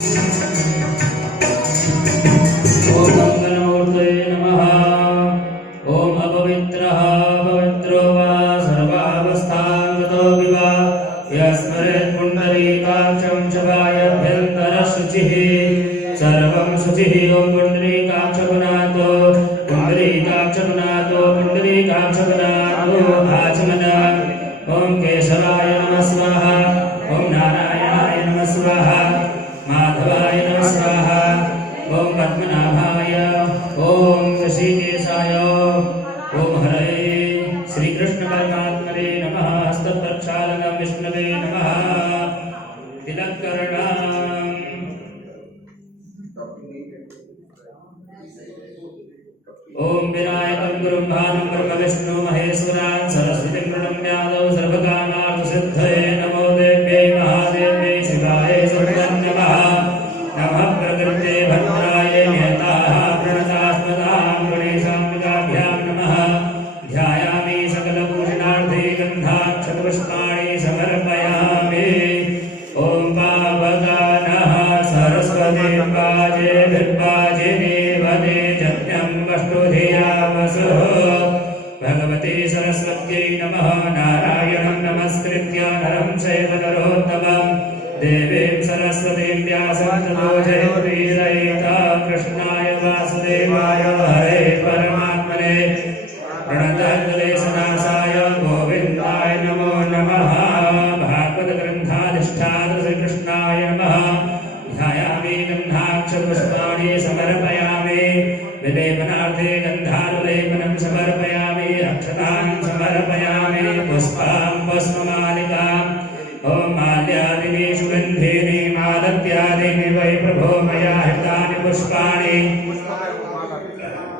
ओम मंगलमूर्तये नमः। ओम अपवित्रः पवित्रो वा सर्वावस्थांगतो विवा यस्मरेत् पुण्डरीकाक्षं च वायभ्यन्तरशुचिः सर्वं शुचिः। ओम पुण्डरीकाक्षपुनातो पुण्डरीकाक्षपुनातो पुण्डरीकाक्षपुनातो आचमन। ओम केशवाय नमः स्वाहा। ओम नारायणाय नमः स्वाहा। माधवाय नमः स्वाहा। ओम पद्मनाभाय ओम ऋषिकेशाय ओम हरे श्री कृष्ण परमात्मने नमः। हस्तप्रक्षालनं विष्णवे नमः। तिलकर्णम् ओम विनायकं गुरुं भानुं ब्रह्म विष्णु महेश्वरान् सरस्वतीं प्रणम्य आदौ सर्वकामार्थसिद्धये नमो देव्यै महादेव्यै शिवाय सर्वं नमः। नमः प्रकृते भद्राय नियताः प्रणतास्मदां गणेशाम्बिकाभ्यां नमः। ध्यायामि सकलभूषणार्थे गन्धाक्षतपुष्पाणि समर्पयामि। ॐ पावकानः सरस्वती पाजे भिर्वाजिनीवते जज्ञं वष्टुधिया वसुः भगवते सरस्वत्यै नमः। नारायणं नमस्कृत्य नरं चैव नरोत्तमं देवीं सरस्वतीं व्यासं ततो जयमुदीरयेत्। कृष्णाय वासुदेवाय हरे परमात्मने प्रणतक्लेशनाशाय गोविन्दाय नमो नमः। भागवत ग्रन्थाधिष्ठातृ श्रीकृष्णाय नमः। ध्यायामि गन्धाक्षपुष्पाणि समर्पयामि। विलेपनार्थे गन्धानुलेपनं समर्पयामि। अक्षतान् समर्पयामि। पुष्पां पुष्पमालिकाम् ओम माल्यादीनि सुगन्धीनि मालत्यादीनि वै प्रभो मया हृतानि पुष्पाणि।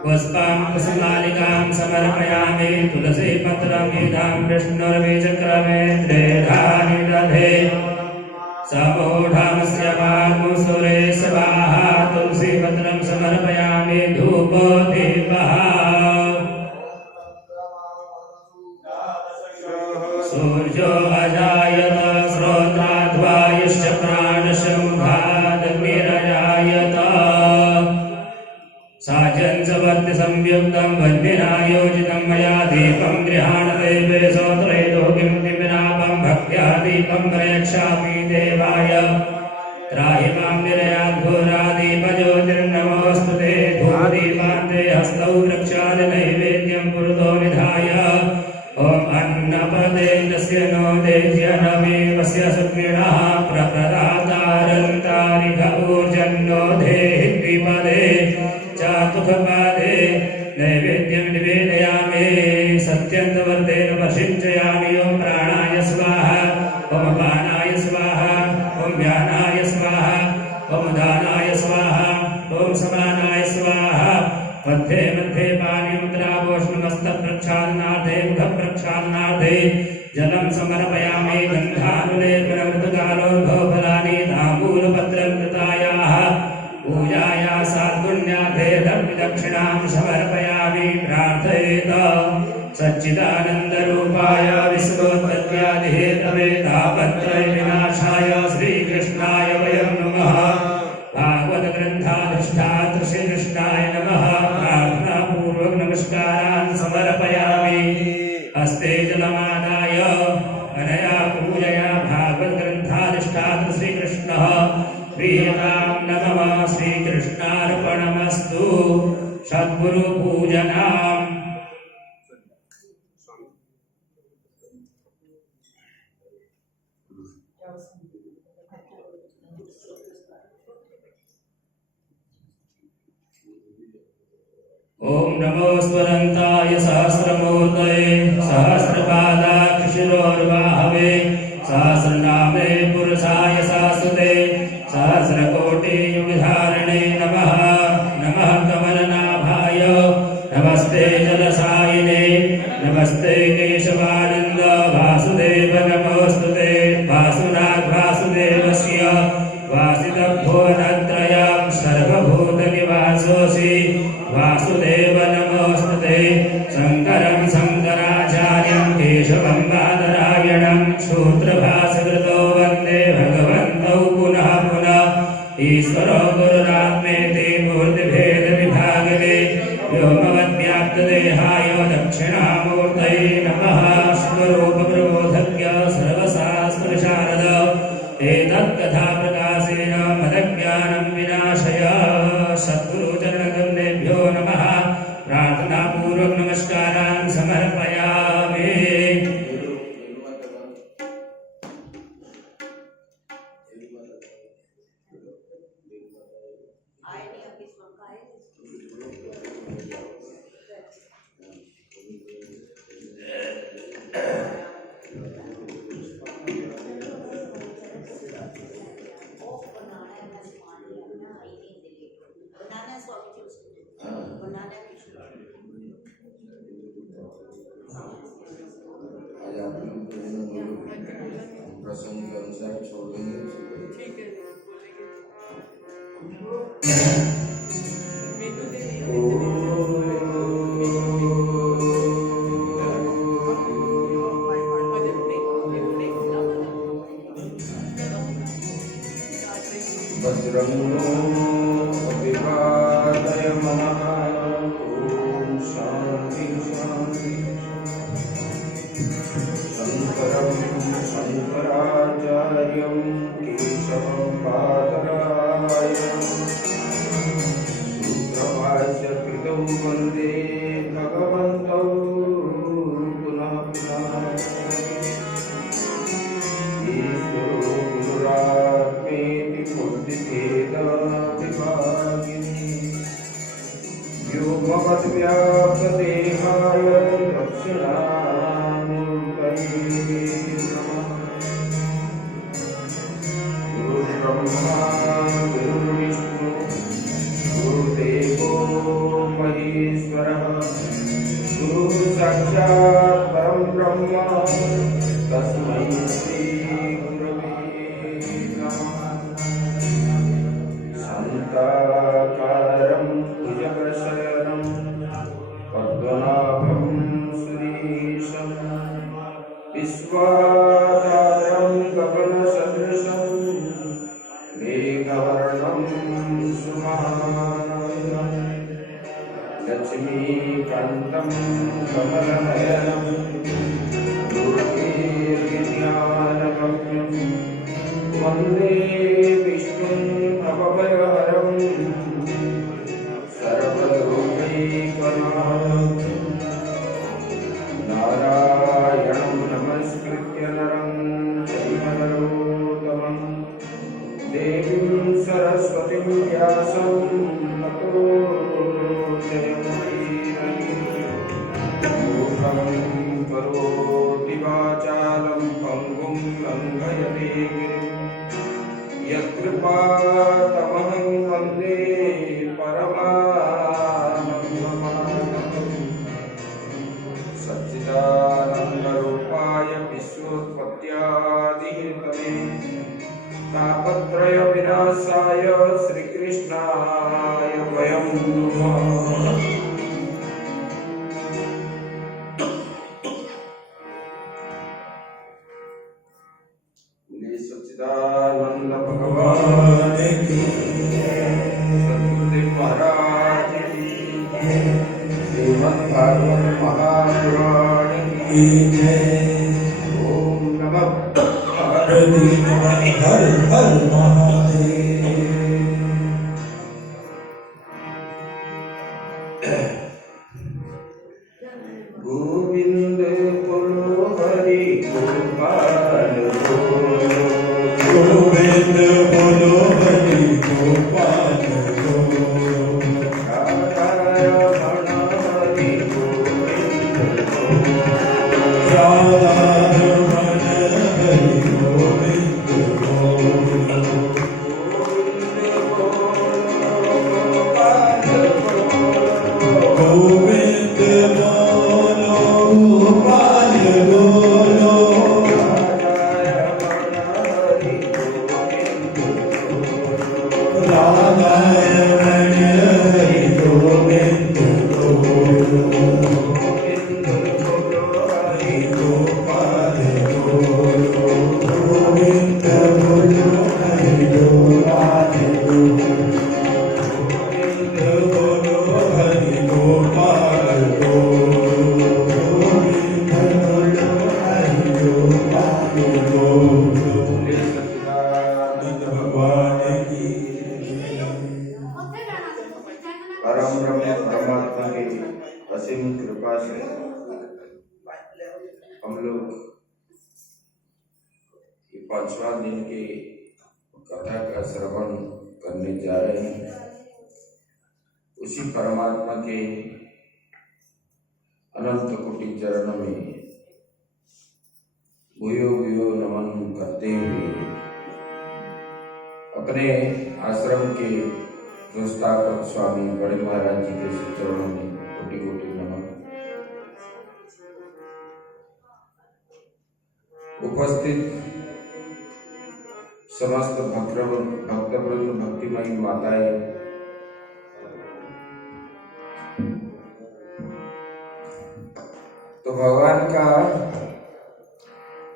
पुष्पां कुसुमालिकां समर्पयामि। तुलसी पत्रमेधां विष्णुर्विचक्रमे त्रेधानि दधे समूढमस्य वामुसुरे स्वाहा। तुलसी पत्रं समर्पयामि। धूपो दीपः सूर्यो अजायत श्रोत्राद्वायुश्च प्राणशमुखादग्निरजायत। साजन्सवर्ति संयुक्तं वह्निनायोजितं मया दीपं गृहाणदेवे सोत्रैलोक्यं दिव्यनापं भक्त्या दीपं प्रयच्छामि देवाय। त्राहि मां निरयाद्घोरादीपज्योतिर्नमोऽस्तु ते। धूपदीपान्ते हस्तौ रक्षादि नैवेद्यं पुरतो निधाय। ओम अन्नपदेन्दस्य नो देज्य नमेवस्य सुग्रीणः प्रप्रदातारन्तारिक ऊर्जन्नो देहि द्विपदे चातुर्पदे नैवेद्यं निवेदयामि। सत्यन्तवर्तेन वशिञ्चयामि। ओम प्राणाय स्वाहा। ओम अपानाय स्वाहा। ओम व्यानाय स्वाहा। ओम उदानाय स्वाहा। ओम समानाय स्वाहा। मध्ये मध्ये पानीमुद्रावोष्णमस्तप्रक्षालनार्थे मुखप्रक्षालनार्थे जलं समर्पयामि। गन्धानुलेपनमृतकालोद्भवफलानि ताम्बूलपत्रं कृतायाः पूजाया साद्गुण्यार्थे धर्मदक्षिणां समर्पयामि। प्रार्थयेत सच्चिदानन्दरूपाय विश्वोत्पत्त्यादिहेतवे तापत्रयविनाशाय श्रीकृष्णाय वयं नमः। भागवत ग्रन्थाधिष्ठातृ श्रीकृष्णाय नमः। प्रार्थनापूर्वक नमस्कारान् समर्पयामि। हस्ते जलमादाय अनया पूजया भागवत ग्रन्थाधिष्ठातृ श्रीकृष्णः प्रीयतां नमः। श्रीकृष्णार्पणमस्तु। सद्गुरु पूजनाम् ओम नमो स्वरन्ताय सहस्रमूर्तये सहस्रपादाक्षशिरोर्बाहवे सहस्रनामे पुरुषाय शाश्वते सहस्रकोटियुगधारिणे नमः। नमः कमलनाभाय नमस्ते जलसायिने नमस्ते केशवानन्द वासुदेव नमोऽस्तुते। वासुनाथ वासुदेवस्य वासितभुवनत्रयं सर्वभूतनिवासोऽसि वासुदेव नमोऽस्तुते। शङ्करं शङ्कराचार्यं केशवं बादरायणं सूत्रभासकृतो वन्दे भगवन्तौ पुनः पुनः। ईश्वरो गुरुरात्मेति मूर्तिभेदविभागिने व्योमवद्व्याप्तदेहाय दक्षिणामूर्तये नमः स्वरूपप्रबोधज्ञ सर्वशास्त्रशारद एतत्कथाप्रकाशेन मदज्ञानं विनाशय सद्गुरुचरणकमलेभ्यो नमः प्रार्थनापूर्वक नमस्कारान् समर्पयामि। प्रसंग के अनुसार छोड़ देंगे। ठीक है। वज्रंगो अभिवादय मनः। ओम शांति शांति। शंकरं शंकराचार्यं केशवं बादरायणं सूत्रभाष्यकृतौ वन्दे भगवन्तौ पुनः पुनः। ईश्वरो गुरुरात्मेति मूर्तिभेदविभागिने व्योमवद्व्याप्तदेहाय दक्षिणामूर्तये नमः। गुरुर्ब्रह्मा गुरुर्विष्णु गुरुदेवो महेश्वरः गुरुसाक्षात् परं ब्रह्म तस्मै श्री गुरवे नमः। शान्ताकारं भुजगशयनं पद्मनाभं सुरेशं विश्वाधारं गगनसदृशं मेघवर्णं सुमानन्दं लक्ष्मीकान्तं कमलनयनं दुर्गेर्विज्ञानगम्यं वन्दे विष्णुं भवभयहरं सर्वलोकैकनाथं। नारायणं नमस्कृत्य नरं चैव नरोत्तमं देवीं सरस्वतीं व्यासं ततो जयमुदीरये। करोति वाचालं पङ्गुं लङ्घयते गिरिं यत्कृपातमहं वन्दे परमानन्दमाधवं। सच्चिदानन्दरूपाय विश्वोत्पत्त्यादिहेतवे तापत्रयविनाशाय श्रीकृष्णाय वयं नमः। सच्चिदानंद भगवान की सद्गुरुदेव महाराज की श्रीमद् भागवत महापुराण की ओम नमः पार्वती नमः। हर हर महादेव। गोविंद बोलो हरि गोपाल बोलो। गोविंद बोलो हरि गोपाल बोलो। राधा रमण हरि गोविंद बोलो। राधा रमण हरि गोविंद बोलो। गोविंद बोलो गोपाल बोलो। गोविंद बोलो गोपाल बोलो। राधा रमण हरि गोविंद बोलो। गोविंद बोलो हरि गोपाल बोलो। गोविंद बोलो हरि गोपाल बोलो। परम ब्रह्म परमात्मा की असीम कृपा से हम लोग ये 5वां दिन की कथा का श्रवण करने जा रहे हैं। उसी परमात्मा के अनंत कोटि चरण में भूयो भूयो नमन करते हुए अपने आश्रम के संस्थापक स्वामी बड़े महाराज जी के चरणों में कोटि कोटि नमन। उपस्थित समस्त भक्तवृंद भक्तिमयी माताएं, तो भगवान का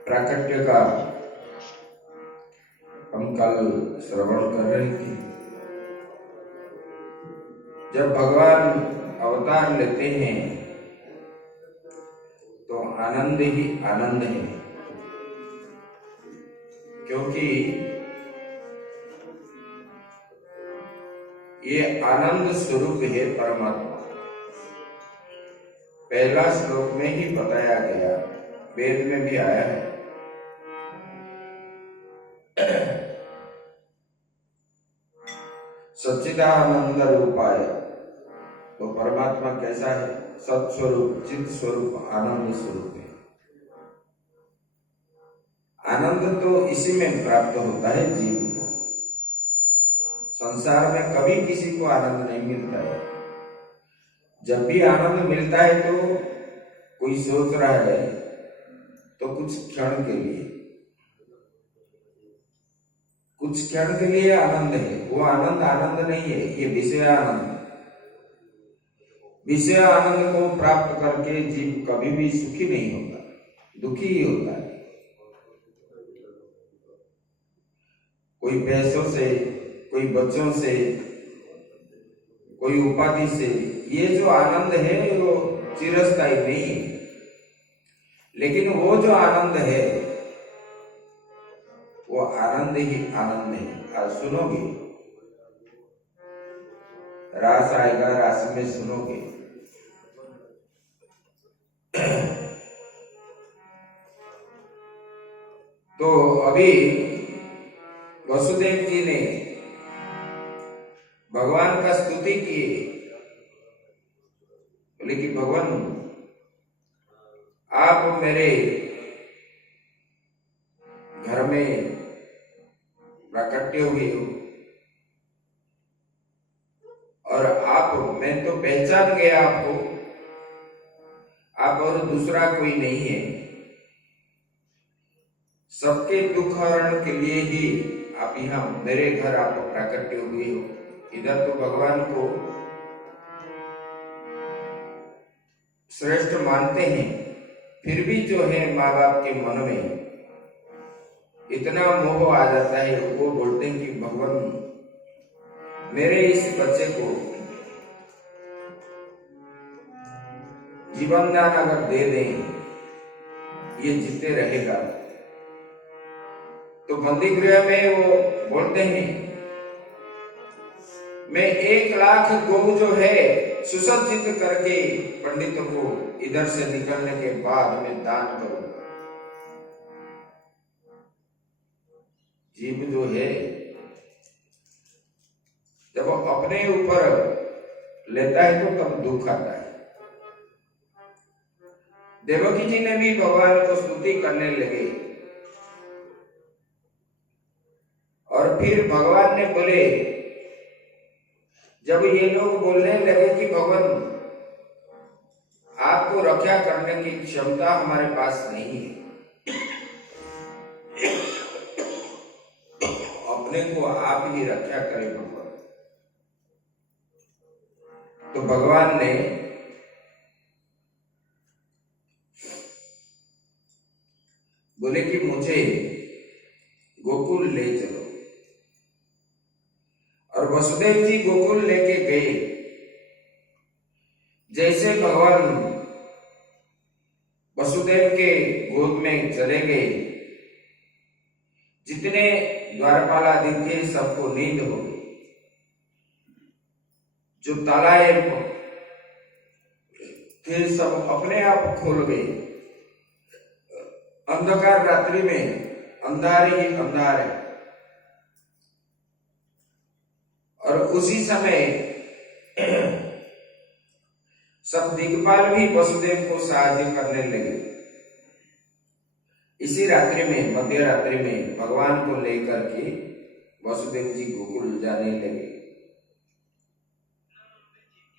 प्राकट्य का हम कल श्रवण कर रहे थे। जब भगवान अवतार लेते हैं तो आनंद ही आनंद है, क्योंकि ये आनंद स्वरूप है परमात्मा। पहला श्लोक में ही बताया गया, वेद में भी आया है। सच्चिदानंद रूपाय, तो परमात्मा कैसा है? सत्स्वरूप, चित स्वरूप, आनंद स्वरूप है। आनंद तो इसी में प्राप्त होता है जीव को। संसार में कभी किसी को आनंद नहीं मिलता है। जब भी आनंद मिलता है तो कोई सोच रहा है तो कुछ क्षण के लिए, कुछ क्षण के लिए आनंद है। वो आनंद आनंद नहीं है, ये विषय आनंद। विषय आनंद को प्राप्त करके जीव कभी भी सुखी नहीं होता, दुखी ही होता है। कोई पैसों से, कोई बच्चों से, कोई उपाधि से, ये जो आनंद है वो चिरस्थायी नहीं है। लेकिन वो जो आनंद है वो आनंद ही आनंद है। आज सुनोगे, रास आएगा, रास में सुनोगे। तो अभी वसुदेव जी ने भगवान का स्तुति की, बोले कि भगवान आप मेरे घर में प्राकट्य हुए हो और आप, मैं तो पहचान गया आपको, आप और दूसरा कोई नहीं है। सबके दुख हरण के लिए ही आप यहाँ मेरे घर आप प्राकट्य हुए हो। इधर तो भगवान को श्रेष्ठ मानते हैं, फिर भी जो है माँ बाप के मन में इतना मोह आ जाता है, वो बोलते हैं कि भगवान मेरे इस बच्चे को जीवन दान अगर दे दें, ये जीते रहेगा। तो बंदी गृह में वो बोलते हैं मैं 1 लाख गौ जो है सुसज्जित करके पंडितों को इधर से निकलने के बाद में दान करूंगा। जीव जो है जब वो अपने ऊपर लेता है तो तब दुख आता है। देवकी जी ने भी भगवान को स्तुति करने लगे और फिर भगवान ने बोले, जब ये लोग बोलने लगे कि भगवान आपको रक्षा करने की क्षमता हमारे पास नहीं है, अपने को आप ही रक्षा करें भगवान। तो भगवान ने बोले कि मुझे गोकुल ले चलो, और वसुदेव जी गोकुल लेके गए। जैसे भगवान वसुदेव के गोद में चले गए, जितने द्वारपाल आदि थे सबको नींद हो गई। जो तालाएं थे सब अपने आप खोल गए। अंधकार रात्रि में अंधार ही अंधार है। और उसी समय सब दिक्पाल भी वसुदेव को साहाय्य करने लगे। इसी रात्रि में, मध्य रात्रि में भगवान को लेकर के वसुदेव जी गोकुल जाने लगे।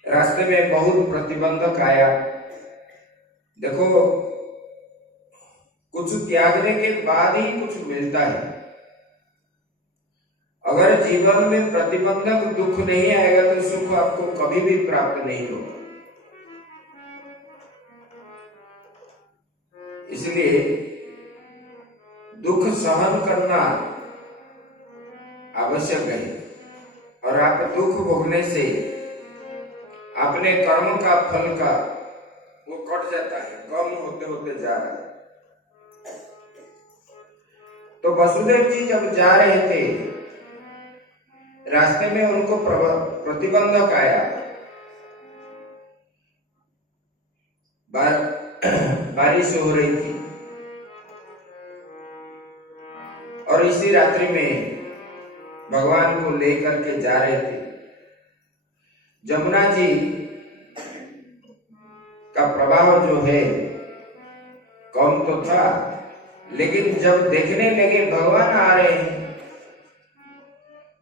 रास्ते में बहुत प्रतिबंधक आया। देखो, कुछ त्यागने के बाद ही कुछ मिलता है। अगर जीवन में प्रतिबंधक दुख नहीं आएगा तो सुख आपको कभी भी प्राप्त नहीं होगा। इसलिए दुख सहन करना आवश्यक है। और आप दुख भोगने से अपने कर्म का फल का वो कट जाता है, कम होते होते जा रहा है। तो वसुदेव जी जब जा रहे थे, रास्ते में उनको प्रतिबंधक आया। बारिश हो रही थी और इसी रात्रि में भगवान को लेकर के जा रहे थे। जमुना जी का प्रभाव जो है कम तो था, लेकिन जब देखने लगे भगवान आ रहे हैं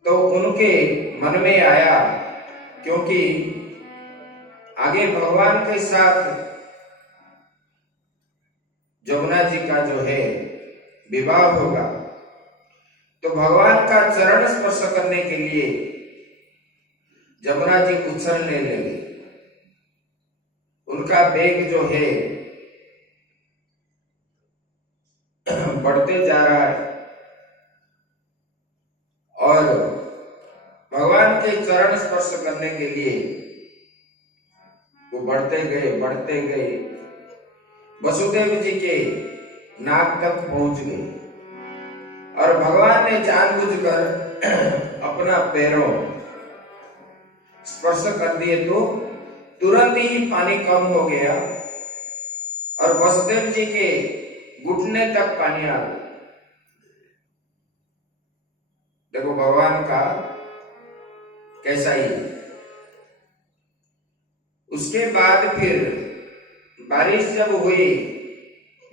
तो उनके मन में आया, क्योंकि आगे भगवान के साथ जमुना जी का जो है विवाह होगा, तो भगवान का चरण स्पर्श करने के लिए जमुना जी उछलने लगे। उनका वेग जो है बढ़ते जा रहा है और भगवान के चरण स्पर्श करने के लिए वो बढ़ते गए, वसुदेव जी के नाक तक पहुंच गए। और भगवान ने जानबूझकर अपना पैरों स्पर्श कर दिए तो तुरंत ही पानी कम हो गया और वसुदेव जी के घुटने तक पानी आ गया। देखो भगवान का कैसा ही। उसके बाद फिर बारिश जब हुई,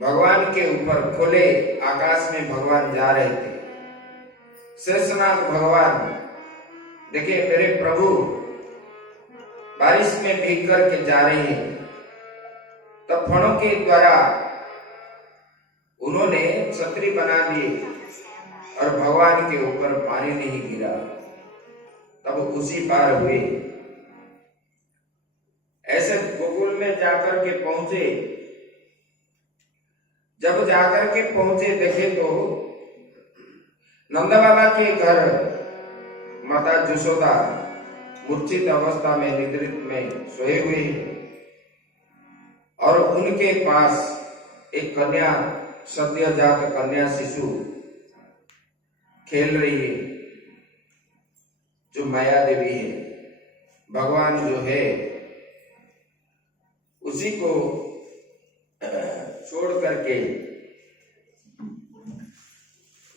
भगवान के ऊपर खुले आकाश में भगवान जा रहे थे। शेषनाग भगवान, देखिए मेरे प्रभु बारिश में भीग करके जा रहे हैं, तब फणों के द्वारा उन्होंने छतरी बना दी और भगवान के ऊपर पानी नहीं गिरा। तब उसी पार हुए। ऐसे गोकुल में जाकर के पहुंचे। जब जाकर के पहुंचे देखे तो नंद बाबा के घर माता जसोदा मूर्छित अवस्था में निद्रित में सोए हुए और उनके पास एक कन्या, सद्यजात कन्या शिशु खेल रही है, जो माया देवी है। भगवान जो है उसी को छोड़ करके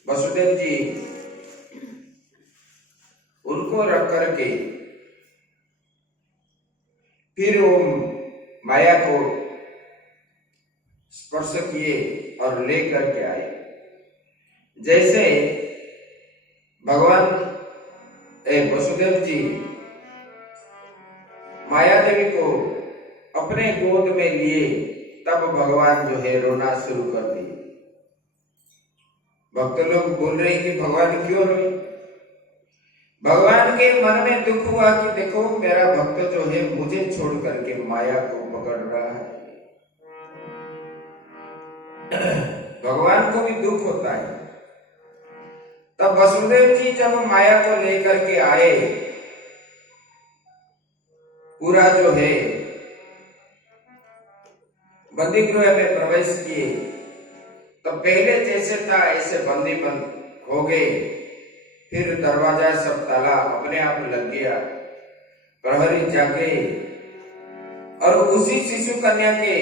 वसुदेव जी उनको रख करके फिर वो माया को स्पर्श किए और ले करके आए। जैसे भगवान वसुदेव जी माया देवी को अपने गोद में लिए, तब भगवान जो है रोना शुरू कर दिए। भक्त लोग बोल रहे हैं कि भगवान क्यों रोए? भगवान के मन में दुख हुआ कि देखो मेरा भक्त जो है मुझे छोड़ करके माया को पकड़ रहा है। भगवान को भी दुख होता है। तब वसुदेव जी जब माया को लेकर के आए, पूरा जो है बंदी गृह में प्रवेश किए, तो पहले जैसे था ऐसे बंदी बंद हो गए। फिर दरवाजा सब ताला अपने आप लग गया प्रहरी जागे और उसी शिशु कन्या के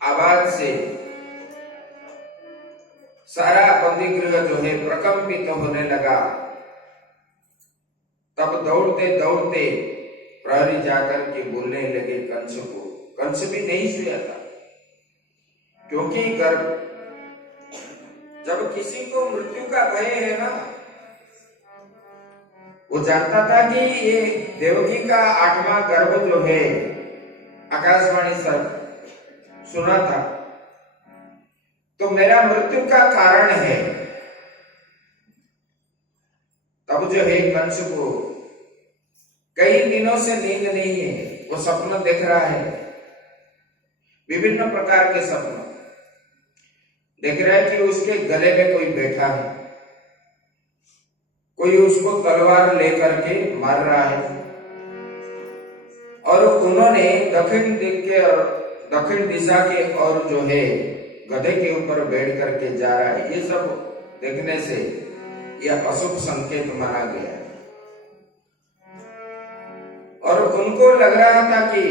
आवाज से सारा बंदी गृह जो है प्रकंपित होने लगा। तब दौड़ते दौड़ते प्रहरी जाकर के बोलने लगे कंस को। कंस भी नहीं सोया था, क्योंकि गर्भ जब किसी को मृत्यु का भय है ना, वो जानता था कि ये देवकी का 8वां गर्भ जो है, आकाशवाणी सर सुना था, तो मेरा मृत्यु का कारण है। तब जो है कंस को कई दिनों से नींद नहीं है, वो सपना देख रहा है, विभिन्न प्रकार के सपना देख रहा है कि उसके गले में कोई बैठा है, कोई उसको तलवार लेकर के मार रहा है, और उन्होंने दक्षिण दिशा के और जो है गधे के ऊपर बैठ करके जा रहा है। ये सब देखने से यह अशुभ संकेत माना गया है। और उनको लग रहा था कि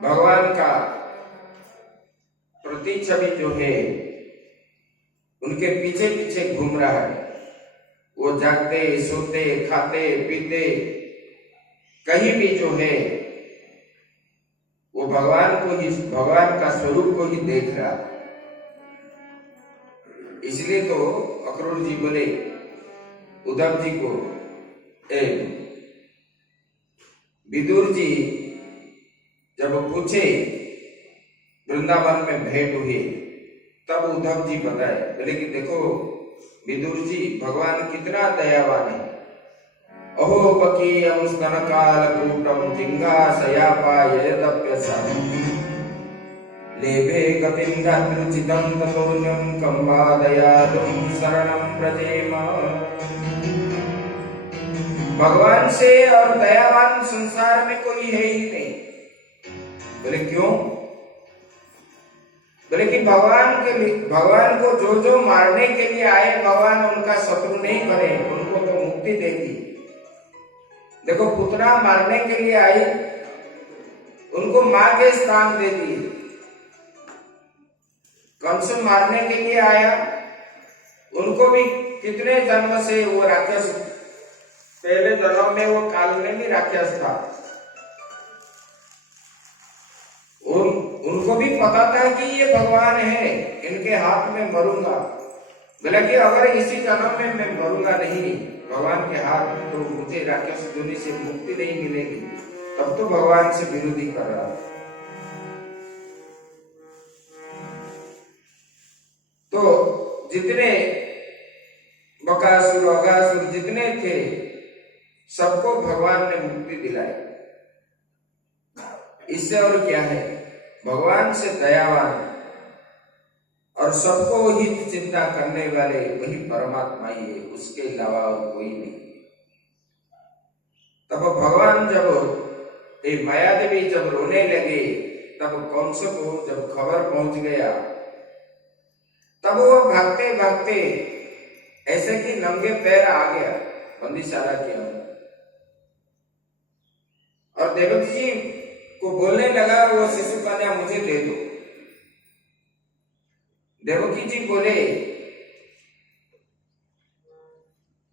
भगवान का प्रतिच्छवि जो है उनके पीछे पीछे घूम रहा है। वो जागते, सोते, खाते, पीते, कहीं भी जो है वो भगवान का स्वरूप को ही देख रहा। इसलिए तो अक्रूर जी बोले उद्धव जी को, विदुर जी जब पूछे वृंदावन में भेंट हुई, तब उद्धव जी बताए, बोले कि देखो विदुर जी, भगवान कितना दयावान है। अहो बकीयं स्तनकालकूटं जिह्वाशयापाययदप्यसा लेभे गतिं धातृचितं ततोऽन्यं कंवादयातुं शरणं व्रजेम। भगवान से और दयावान संसार में कोई है ही नहीं। बोले क्यों? बोले कि भगवान को जो मारने के लिए आए, भगवान उनका शत्रु नहीं बने, उनको तो मुक्ति देगी। देखो पुतना मारने के लिए आई, उनको मां के स्थान दे दी। कंस मारने के लिए आया, उनको भी कितने जन्म से वो राक्षस, पहले जन्म में वो काल में भी राक्षस था, उनको भी पता था कि ये भगवान है, इनके हाथ में मरूंगा। बोला कि अगर इसी जन्म में मैं मरूंगा नहीं भगवान के हाथ, तो मुझे राक्षस योनि से मुक्ति नहीं मिलेगी। तब तो भगवान से विरोधी कर रहा। तो जितने बकासुर, अगासुर जितने थे, सबको भगवान ने मुक्ति दिलाई। इससे और क्या है? भगवान से दयावान और सबको हित चिंता करने वाले वही परमात्मा ही है, उसके अलावा और कोई नहीं। तब भगवान जब मायादेवी जब रोने लगे, तब कंस को जब खबर पहुंच गया, तब वो भागते भागते ऐसे कि नंगे पैर आ गया बंदीशाला के अंदर, और देवकी जी को बोलने लगा, वो शिशु कन्या मुझे दे दो। देवकी जी बोले,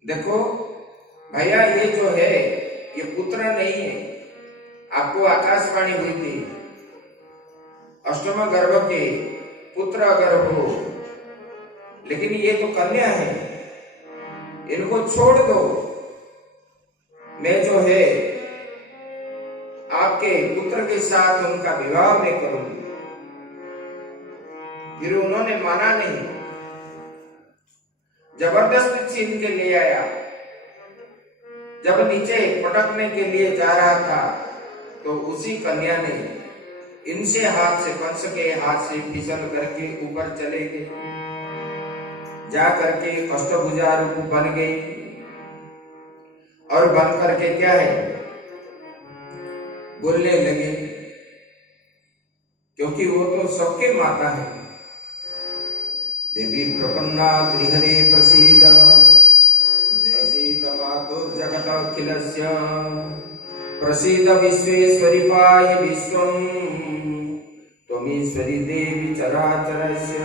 देखो भैया, ये जो है ये पुत्र नहीं है, आपको आकाशवाणी हुई थी, अष्टम गर्भ के पुत्र अगर हो, लेकिन ये तो कन्या है, इनको छोड़ दो, मैं जो है आपके पुत्र के साथ उनका विवाह में करूंगी। फिर उन्होंने माना नहीं, जबरदस्ती छीन के ले आया। जब नीचे पटकने के लिए जा रहा था, तो उसी कन्या ने इनसे हाथ से, कंस के हाथ से फिसल करके ऊपर चले गए, जा करके अष्टभुजा रूप बन गई। और बन करके क्या है, बोलने लगे, क्योंकि वो तो सबके माता है। देवी प्रपन्ना गृहरे प्रसीद प्रसीद मातुर्जगत अखिलस्य प्रसीद विश्वेश्वरी पाहि विश्वम् त्वमीश्वरी देवी चराचरस्य।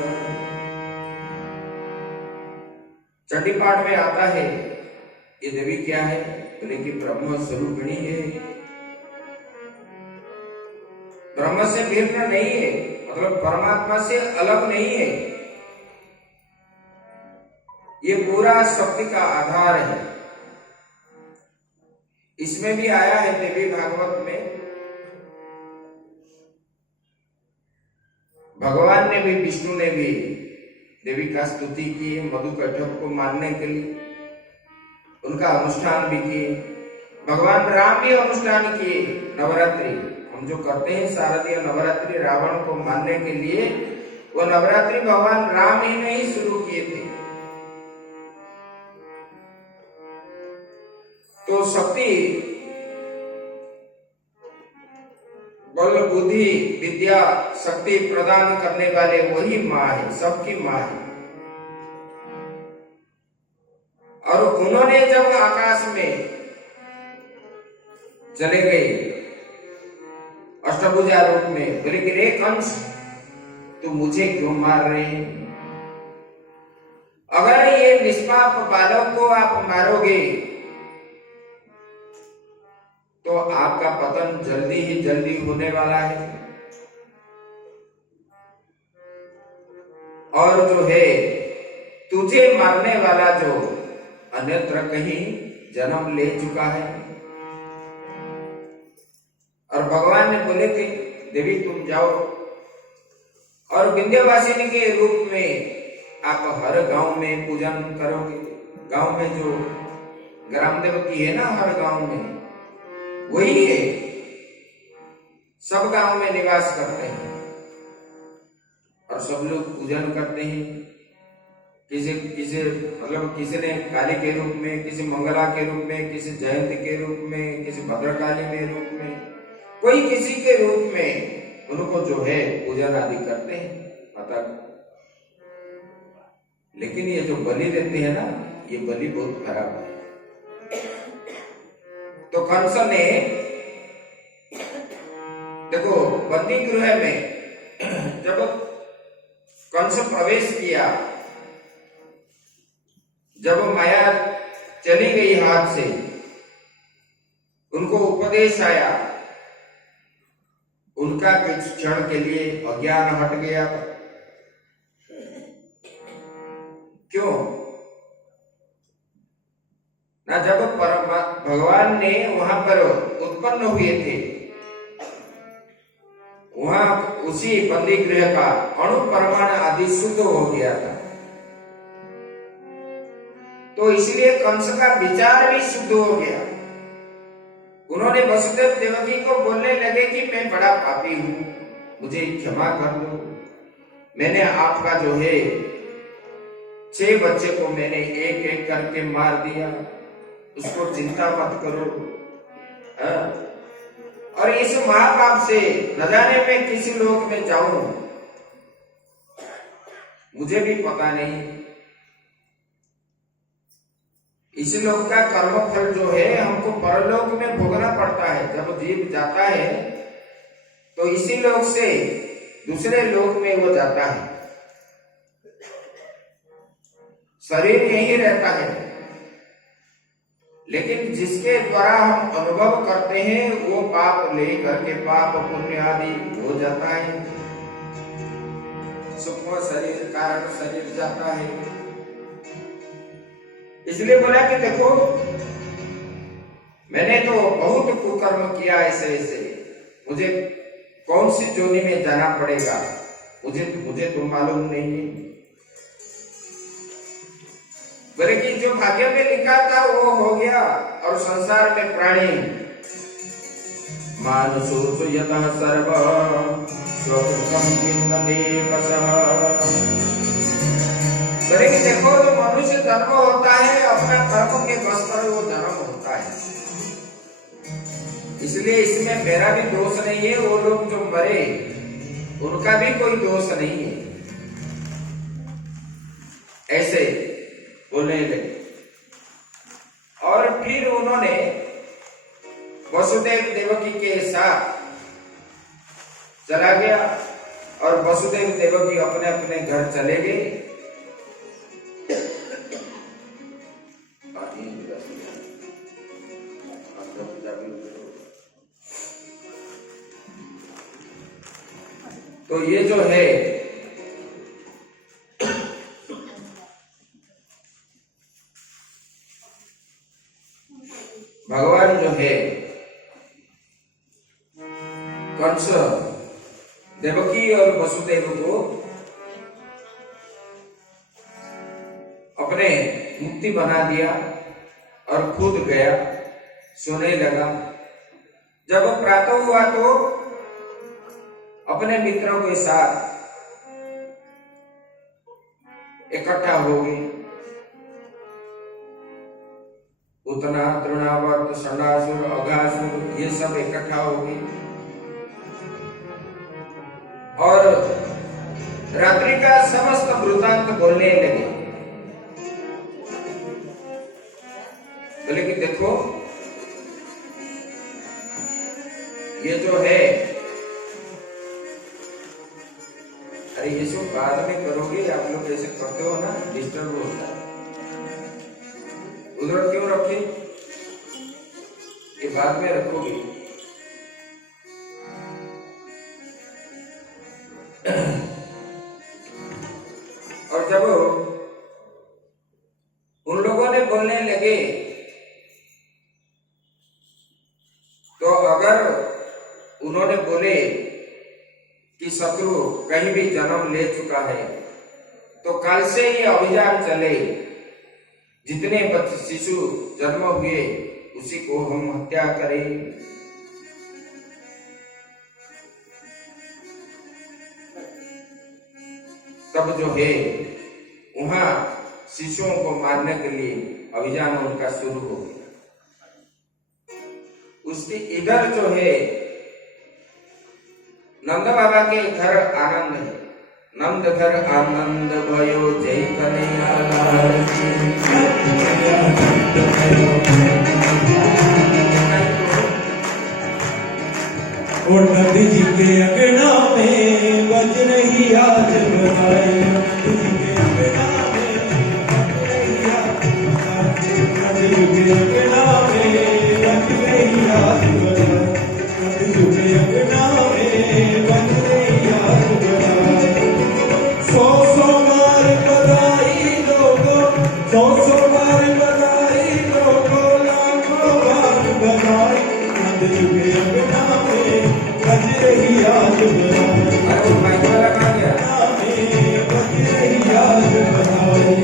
चंडी पाठ में आता है ये देवी क्या है, बोले कि ब्रह्म स्वरूपिणी है। ब्रह्म से भिन्न नहीं है, मतलब परमात्मा से अलग नहीं है। ये पूरा शक्ति का आधार है। इसमें भी आया है देवी भागवत में, भगवान ने भी विष्णु ने भी देवी का स्तुति की, मधु कैटभ को मारने के लिए उनका अनुष्ठान भी किए। भगवान राम भी अनुष्ठान किए। नवरात्रि हम जो करते हैं शारदीय नवरात्रि रावण को मारने के लिए, वो नवरात्रि भगवान राम ही ने ही शुरू किए थे। तो शक्ति बल बुद्धि विद्या शक्ति प्रदान करने वाले वही माँ है, सबकी माँ है। और उन्होंने जब आकाश में चले गए अष्टभुजा रूप में, बोले कि रे कंस तू मुझे क्यों मार रहे हैं? अगर ये निष्पाप बालक को आप मारोगे तो आपका पतन जल्दी ही जल्दी होने वाला है। और जो है तुझे मारने वाला जो अन्यत्र कहीं जन्म ले चुका है। और भगवान ने बोले कि देवी तुम जाओ और विंध्यवासिनी के रूप में आप हर गांव में पूजन करोगे। गांव में जो ग्राम देवती है ना, हर गांव में वही है, सब गांव में निवास करते हैं और सब लोग पूजन करते हैं। किसी मतलब किसी ने काली के रूप में, किसी मंगला के रूप में, किसी जयंती के रूप में, किसी भद्रकाली के रूप में, कोई किसी के रूप में उनको जो है पूजन आदि करते हैं पता। लेकिन ये जो बलि देते हैं ना, ये बलि बहुत खराब है। तो कंस ने देखो बंदी गृह में जब कंस प्रवेश किया, जब माया चली गई हाथ से, उनको उपदेश आया, उनका कुछ क्षण के लिए अज्ञान हट गया। क्यों ना, जब भगवान ने वहां पर उत्पन्न हुए थे, वहां उसी बंदी गृह का अणु परमाणु आदि शुद्ध हो गया था। तो इसलिए कंस का विचार भी शुद्ध हो गया। उन्होंने वसुदेव देवकी को बोलने लगे कि मैं बड़ा पापी हूं, मुझे क्षमा कर दो। मैंने आपका जो है 6 बच्चे को मैंने एक एक करके मार दिया, उसको चिंता मत करो। और इस महापाप से न जाने मैं किसी लोक में जाऊं, मुझे भी पता नहीं। इस लोक का कर्म फल जो है हमको परलोक में भोगना पड़ता है। जब जीव जाता है तो इसी लोक से दूसरे लोक में वो जाता है, शरीर यही रहता है। लेकिन जिसके द्वारा हम अनुभव करते हैं वो पाप ले करके पाप पुण्य आदि हो जाता है। सूक्ष्म शरीर कारण शरीर जाता है। इसलिए बोला कि देखो मैंने तो बहुत कुकर्म किया ऐसे ऐसे, मुझे कौन सी जोनी में जाना पड़ेगा मुझे तो मालूम नहीं है। बोले कि जो भाग्य में लिखा था वो हो गया। और संसार में प्राणी मानुषो यतः सर्व स्वकृतं विन्दते वशः। बोले कि देखो जो मनुष्य जन्म होता है अपना कर्म के बस पर वो जन्म होता है। इसलिए इसमें मेरा भी दोष नहीं है, वो लोग जो मरे उनका भी कोई दोष नहीं है। ऐसे बोलने लगे। और फिर फिर उन्होंने वसुदेव देवकी के साथ चला गया और वसुदेव देवकी अपने अपने घर चले गए। तो ये जो है भगवान जो है कंस देवकी और वसुदेव को अपने मुक्ति बना दिया और खुद गया, सोने लगा। जब प्रातः हुआ तो अपने मित्रों के साथ इकट्ठा हो गए। उतना तृणावर्त, षडासुर, अघासुर ये सब इकट्ठा हो गए और रात्रि का समस्त वृत्तांत बोलने लगे। बोले कि देखो ये जो है, अरे ये सब बाद में करोगे, आप लोग ऐसे करते हो ना, डिस्टर्ब होता है। उधर क्यों रखे, ये बाद में रखोगे। और जब उन लोगों ने बोलने लगे तो अगर उन्होंने बोले कि शत्रु कहीं भी जन्म ले चुका है तो कल से ये अभियान चले, जितने बच्चे शिशु जन्म हुए उसी को हम हत्या करें। तब जो है वहां शिशुओं को मारने के लिए अभियान उनका शुरू हो गया। उसके इधर जो है नंद बाबा के घर आनंद है। नंद घर आनंद भयो जय कन्हैया लाल की। और नंद जी के अंगना में बज रही आज बधाई। नंद जी के अंगना में बज रही आज बधाई। नंद जी के अंगना में बज रही आज बधाई। नंद जी के अंगना में बज रही आज बधाई। सौ सौ बार बधाई लोगों, सौ सौ बार बधाई लोगों, लाखों बार बधाई। नंद जी के अंगना में बज रही आज बधाई। अरे वो माइक वाला कहाँ गया? बज रही आज बधाई।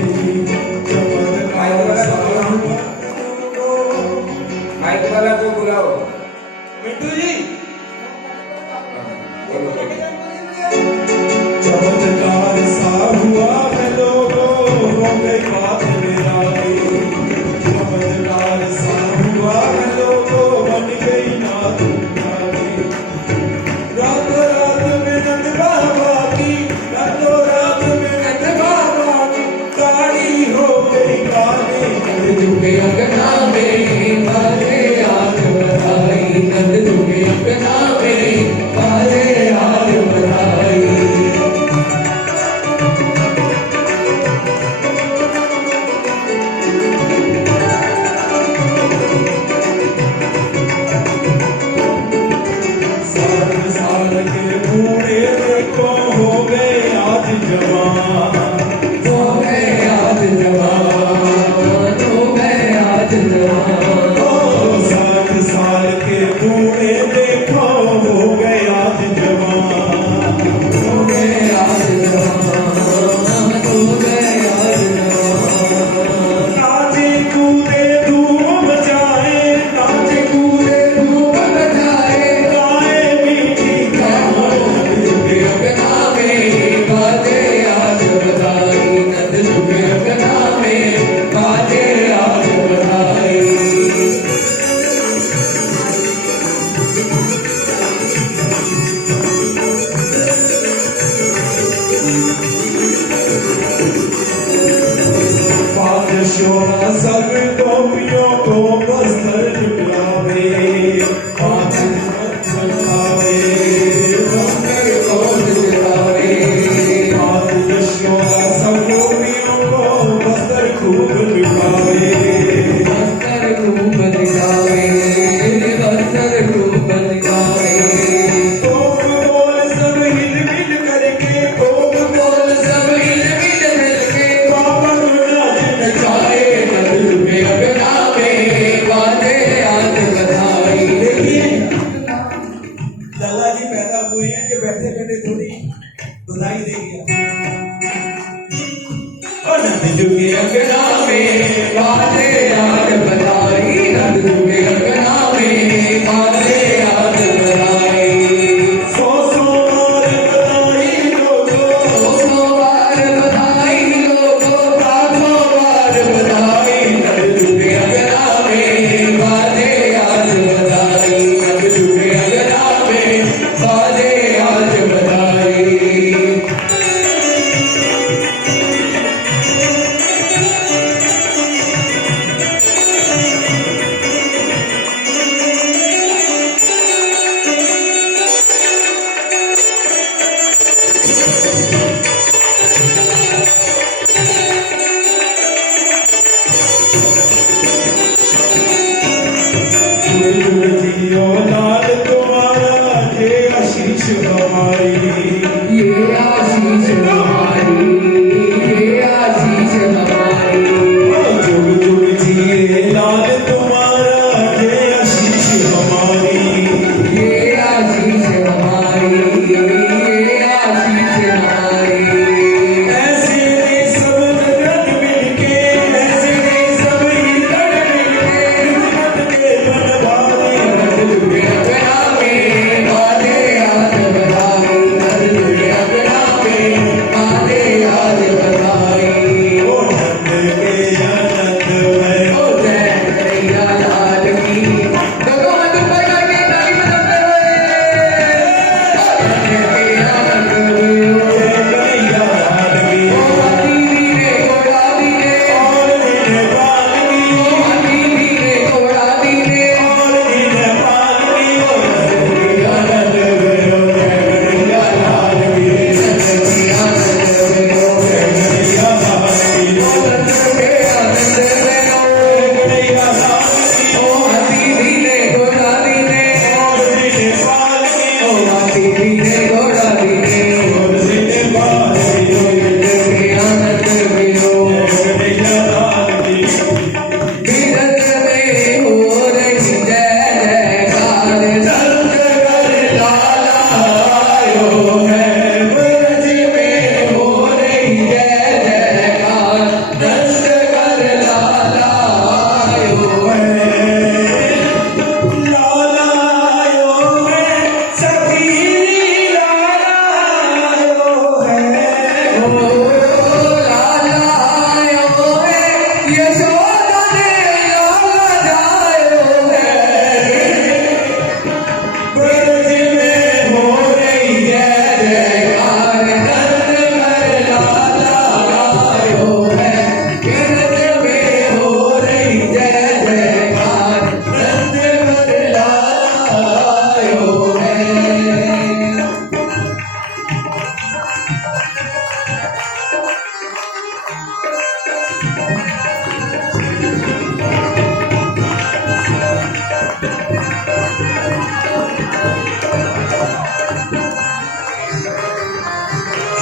माइक वाला को बुलाओ। मिंटू जी, बोलो। चमत्कार सा हुआ है लोगों, हो गई बात निराली। चमत्कार सा हुआ है लोगों, बन गई नात निराली। रातों रात में नंद बाबा की, रातों रात में नंद बाबा की ताड़ी हो गई काली। नंद जी के अंगना में बजे आज बधाई। नंद जी के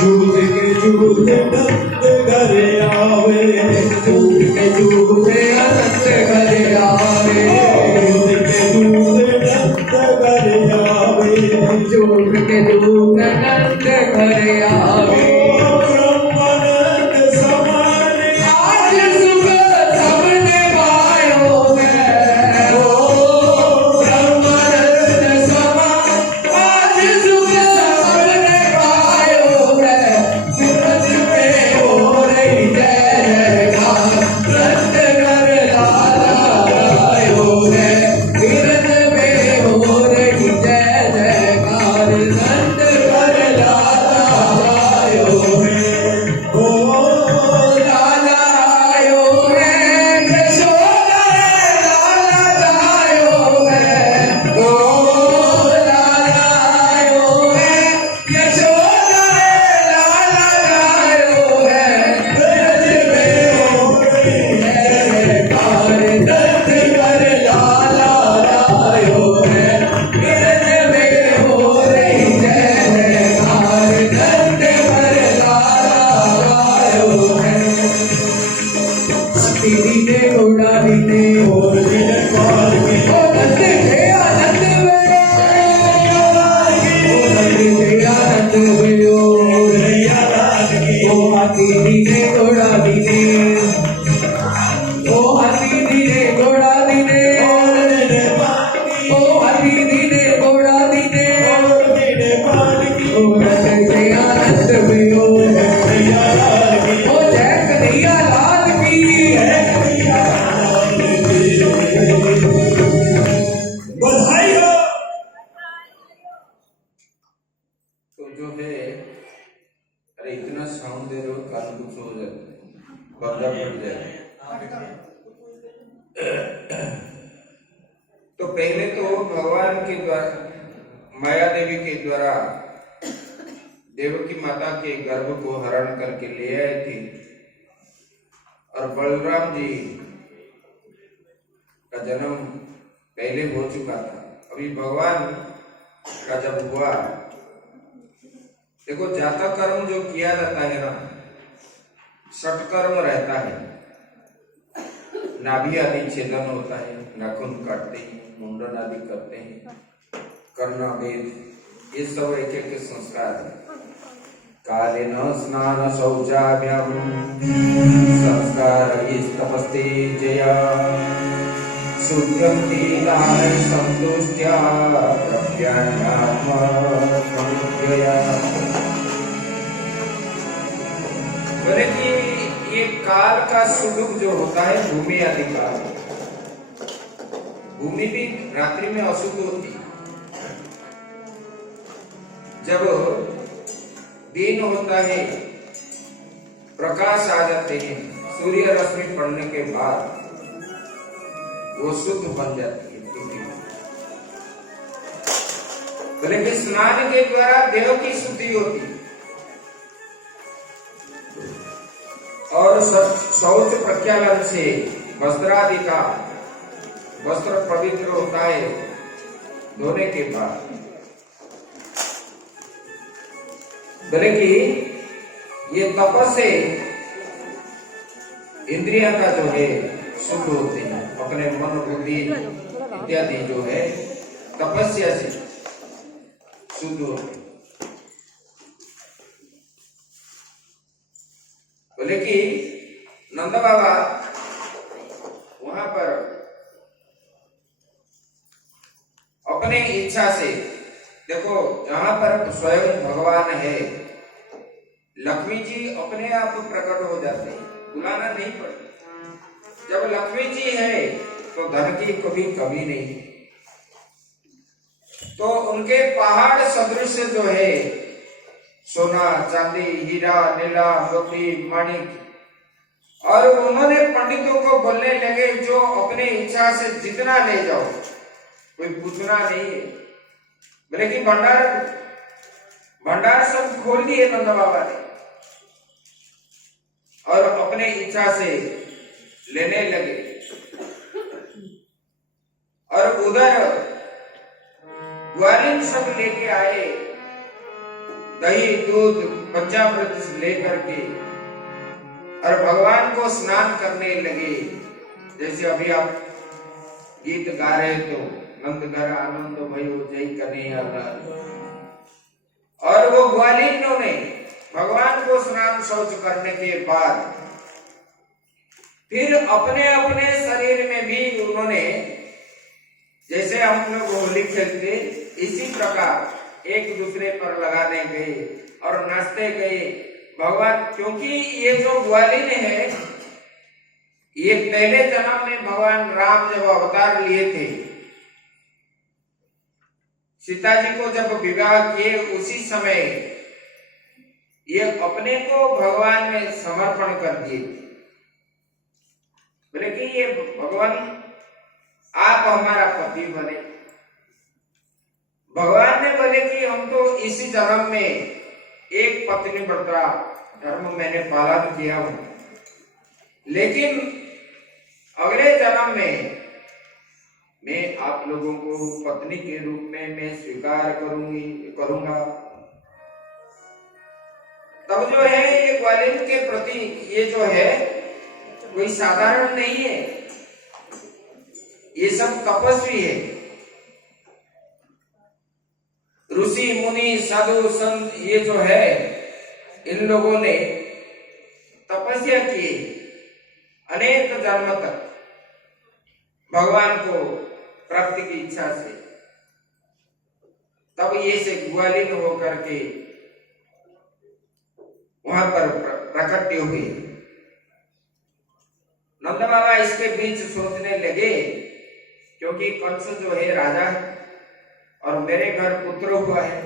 झूठ के झूठे नंद घर आवे, झूठ के झूठे नंद घर आवे, झूठ के झूठे नंद घर आवे, झूठ के झूठे नंद घर आवे। ब्रह्मानंद समान आज सुबह सबने पायो है, ब्रह्मानंद समान आज सुबह सबने पायो है। सूरज में हो रही जय जयकार, नंद घर लाला आयो है। सूरज में हो रही जय जयकार, नंद घर लाला आयो है। ओ लाला आयो है, यशोदा लाला आयो है। ओ लाला आयो है, यशोदा लाला आयो है। ब्रज में हो रही जय जयकार, नंद घर लाला आयो है। ब्रज में हो रही जय जयकार, नंद घर लाला आयो है। दीदी ने घोड़ा दीने और दिन पाल के, ओ नंद के आनंद में, ओ नंद के आनंद में, ओ नैया लाल की। ओ हाथी दीने घोड़ा दीने, ओ हाथी दीने घोड़ा दीने, ओ हाथी दीने घोड़ा दीने, ओ नंद के आनंद में, ओ नैया लाल की। ओ जय कन्हैया लाल की, बधाई हो। तो जो है, अरे इतना साउंड दे रहे हो कान दुख हो जाते हैं, पर्दा फट जाए। तो पहले तो भगवान के द्वारा, माया देवी के द्वारा देवकी माता के गर्भ को हरण करके ले आए थे, और बलराम जी का जन्म पहले हो चुका था। अभी भगवान का जब हुआ, देखो जातक कर्म जो किया जाता है ना, सटकर्म रहता है। नाभि आदि छेदन होता है, नाखून काटते हैं, मुंडन आदि करते हैं, कर्णवेद, ये सब एक एक संस्कार है। कालेन स्नान शौचाभ्याम संस्कार तपस्ते जया, शुद्धं कीलाय संतुष्ट्या प्रज्ञानात्मा समुद्रया। बोले कि ये काल का सुदुख जो होता है, भूमि आदि काल, भूमि भी रात्रि में अशुद्ध होती है। जब दिन होता है, प्रकाश आ जाते हैं, सूर्य रश्मि पड़ने के बाद वो शुद्ध बन जाती है पृथ्वी। बोले कि स्नान के द्वारा देह की शुद्धि होती है, और शौच प्रक्षालन से वस्त्रादि का वस्त्र पवित्र होता है धोने के बाद। बोले कि ये तपस से इंद्रिया का जो है शुद्ध होते हैं, अपने मन बुद्धि इत्यादि जो है तपस्या से शुद्ध होते हैं। बोले कि नंद बाबा वहां पर अपने इच्छा से, देखो जहां पर स्वयं भगवान है, लक्ष्मी जी अपने आप प्रकट हो जाते हैं, बुलाना नहीं पड़ता। जब लक्ष्मी जी है तो धन की कभी कमी नहीं। तो उनके पहाड़ सदृश जो है, सोना चांदी हीरा नीला मोती माणिक, और उन्होंने पंडितों को बोलने लगे जो अपने इच्छा से जितना ले जाओ, कोई पूछना नहीं है। बोले कि भंडार सब खोल दिए नंद बाबा ने, और अपने इच्छा से लेने लगे। और उधर ग्वालिन सब लेके आए, दही दूध पंचामृत से लेकर के और भगवान को स्नान करने लगे। जैसे अभी आप गीत गा रहे तो नंद घर आनंद भयो जय कन्हैया लाल। और वो ग्वालिनों ने भगवान को स्नान शौच करने के बाद फिर अपने अपने शरीर में भी उन्होंने, जैसे हम लोग होली खेलते इसी प्रकार एक दूसरे पर लगाने गए और नाचते गए भगवान। क्योंकि ये जो ग्वालिन है ये पहले जन्म में भगवान राम जब अवतार लिए थे, सीता जी को जब विवाह किए उसी समय ये अपने को भगवान में समर्पण कर दिए थे। बोले कि ये भगवान आप हमारा पति बने। भगवान ने बोले कि हम तो इसी जन्म में एक पत्नी व्रता धर्म मैंने पालन किया हूं, लेकिन अगले जन्म में मैं आप लोगों को पत्नी के रूप में मैं स्वीकार करूंगा। तब जो है ये ग्वालिन के प्रति ये जो है कोई साधारण नहीं है, ये सब तपस्वी है। ऋषि मुनि साधु संत ये जो है इन लोगों ने तपस्या की अनेक जन्म तक भगवान को प्राप्ति की इच्छा से, तब ये से ग्वालिन होकर के वहां पर प्रकट हुए। नंद बाबा इसके बीच सोचने लगे, क्योंकि कंस जो है राजा है और मेरे घर पुत्र हुआ है,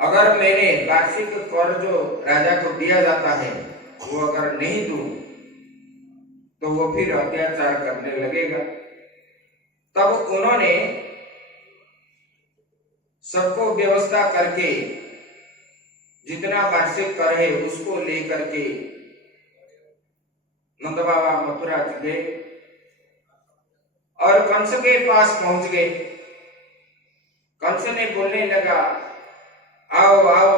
अगर मैंने वार्षिक कर जो राजा को दिया जाता है वो अगर नहीं दूं तो वो फिर अत्याचार करने लगेगा। तब उन्होंने सबको व्यवस्था करके जितना वार्षिक कर है उसको लेकर के नंद बाबा मथुरा गए और कंस के पास पहुंच गए। कंस ने बोलने लगा, आओ आओ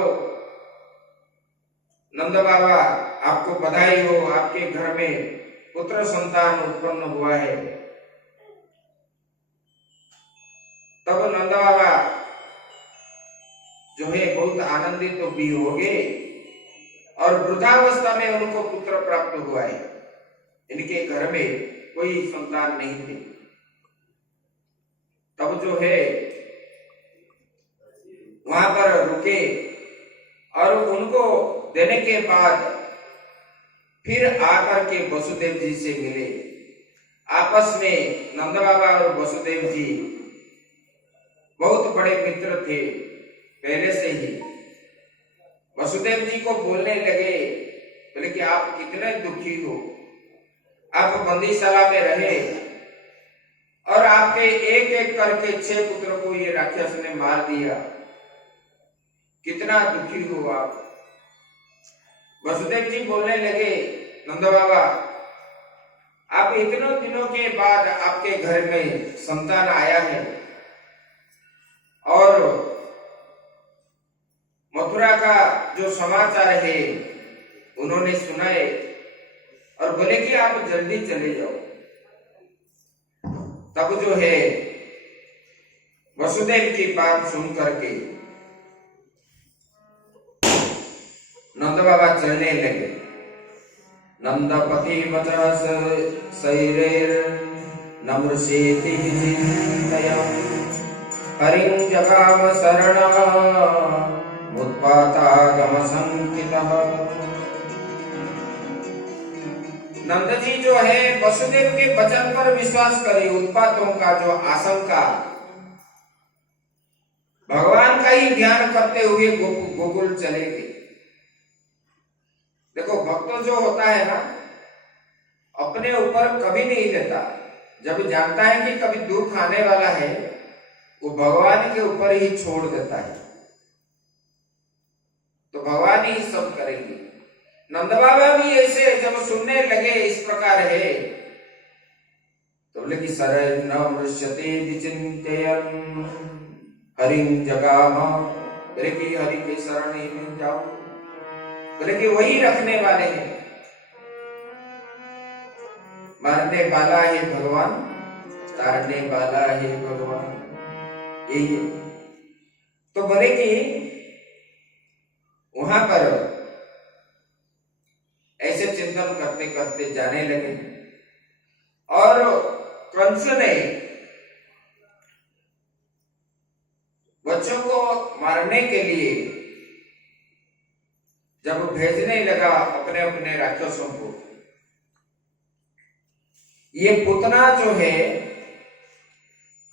नंद बाबा, आपको बधाई हो, आपके घर में पुत्र संतान उत्पन्न हुआ है। तब नंद बाबा जो है बहुत आनंदित तो भी हो गए और वृद्धावस्था में उनको पुत्र प्राप्त हुआ है। इनके घर में कोई संतान नहीं थे। तब जो है वहां पर रुके और उनको देने के बाद फिर आकर के वसुदेव जी से मिले। आपस में नंद बाबा और वसुदेव जी बहुत बड़े मित्र थे पहले से ही। वसुदेव जी को बोलने लगे, बोले कि आप कितने दुखी हो, आप बंदीशाला में रहे और आपके एक एक करके 6 पुत्र को ये राक्षस ने मार दिया, कितना दुखी हो आप। वसुदेव जी बोलने लगे, नंद बाबा आप इतनों दिनों के बाद आपके घर में संतान आया है और मथुरा का जो समाचार है उन्होंने सुनाए और बोले कि आप जल्दी चले जाओ। तब जो है वसुदेव की बात सुन करके नंद बाबा चलने लगे। नंदपति वचः शैरैर नमृषेति चिन्तयन् हरिं जगाम शरणः उत्पातागम संकितः। नंद जी जो है वसुदेव के वचन पर विश्वास करे, उत्पातों का जो आशंका, भगवान का ही ध्यान करते हुए गोकुल चले गए। देखो भक्त जो होता है ना अपने ऊपर कभी नहीं लेता, जब जानता है कि कभी दुख आने वाला है वो भगवान के ऊपर ही छोड़ देता है, तो भगवान ही सब करेंगे। नंद बाबा भी ऐसे जब सुनने लगे इस प्रकार है तो बोले कि शरण न मृष्यते विचिन्तयन् हरिं जगाम बोले कि हरि के शरण ही में जाओ, बोले कि वही रखने वाले हैं। मारने वाला है भगवान, तारने वाला है भगवान, यही है। तो बोले कि वहां पर ऐसे चिंतन करते करते जाने लगे और कंस ने बच्चों को मारने के लिए जब भेजने लगा अपने अपने राक्षसों को, ये पुतना जो है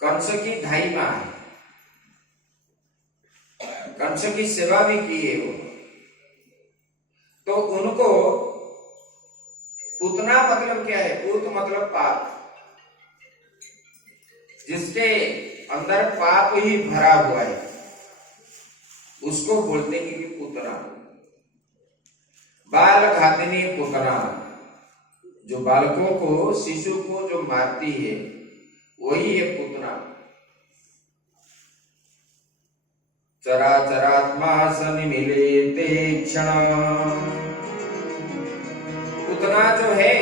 कंस की धाई मां है, कंस की सेवा भी की है वो, तो उनको पुतना मतलब क्या है? पूत मतलब पाप, जिसके अंदर पाप ही भरा हुआ है उसको बोलते हैं कि पुतना। बाल घातनी पुतना, जो बालकों को, शिशु को जो मारती है वही है पुतना। चराचरात्मा सनिमिले ते क्षण, पुतना जो है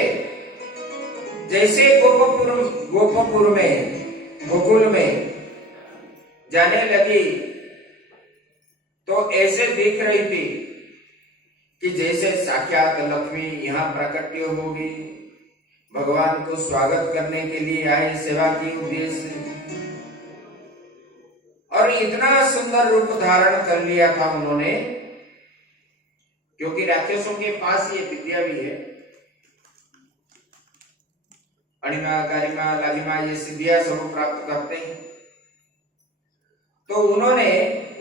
जैसे गोपपुर में, गोकुल में जाने लगी तो ऐसे दिख रही थी कि जैसे साक्षात लक्ष्मी यहाँ प्रकट होगी, भगवान को स्वागत करने के लिए आए सेवा की उद्देश्य से, और इतना सुंदर रूप धारण कर लिया था उन्होंने, क्योंकि राक्षसों के पास ये विद्या भी है, अणिमा गरिमा लालिमा ये सिद्धियां सब प्राप्त करते हैं। तो उन्होंने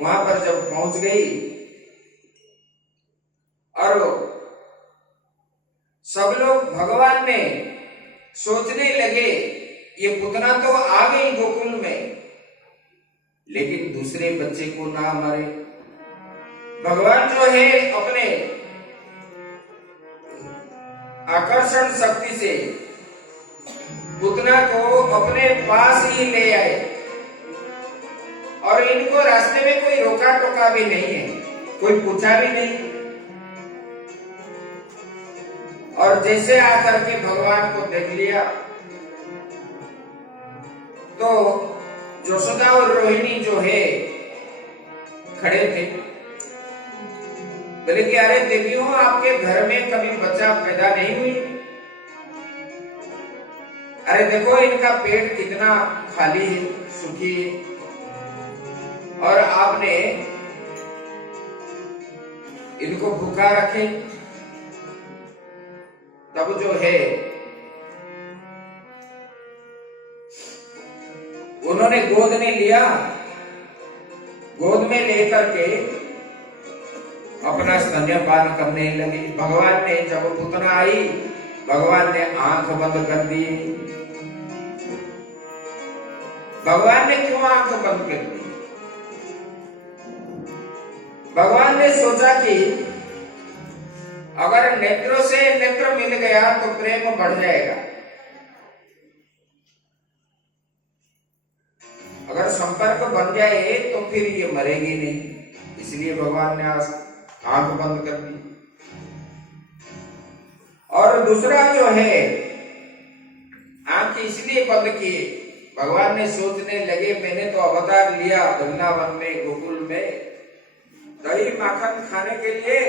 वहां पर जब पहुंच गई और सब लोग भगवान ने सोचने लगे ये पुतना तो आ गई गोकुल में, लेकिन दूसरे बच्चे को ना मारे। भगवान जो है अपने आकर्षण शक्ति से पुतना को अपने पास ही ले आए और इनको रास्ते में कोई रोका टोका भी नहीं है, कोई पूछा भी नहीं। और जैसे आकर के भगवान को देख लिया तो यशोदा और रोहिणी जो है खड़े थे, बोले कि अरे देवियों, आपके घर में कभी बच्चा पैदा नहीं हुई? अरे देखो इनका पेट कितना खाली है, सुखी है, और आपने इनको भूखा रखे। तब जो है उन्होंने गोद में लिया, गोद में लेकर के अपना स्तन्यपान करने लगे। भगवान ने जब पुतना आई, भगवान ने आंख बंद कर दी। भगवान ने क्यों आंख बंद कर दी? भगवान ने सोचा कि अगर नेत्रों से नेत्र मिल गया तो प्रेम बढ़ जाएगा, अगर संपर्क बन जाए तो फिर ये मरेगी नहीं। इसलिए भगवान ने आंख बंद कर दी। और दूसरा जो है, आंख इसलिए बंद किए, भगवान ने सोचने लगे मैंने तो अवतार लिया वृंदावन में, गोकुल में दही माखन खाने के लिए,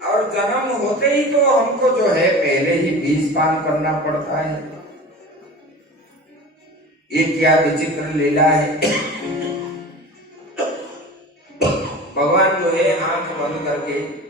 और जन्म होते ही तो हमको जो है पहले ही बीज पान करना पड़ता है। ये क्या विचित्र लीला है। भगवान जो है आंख बंद करके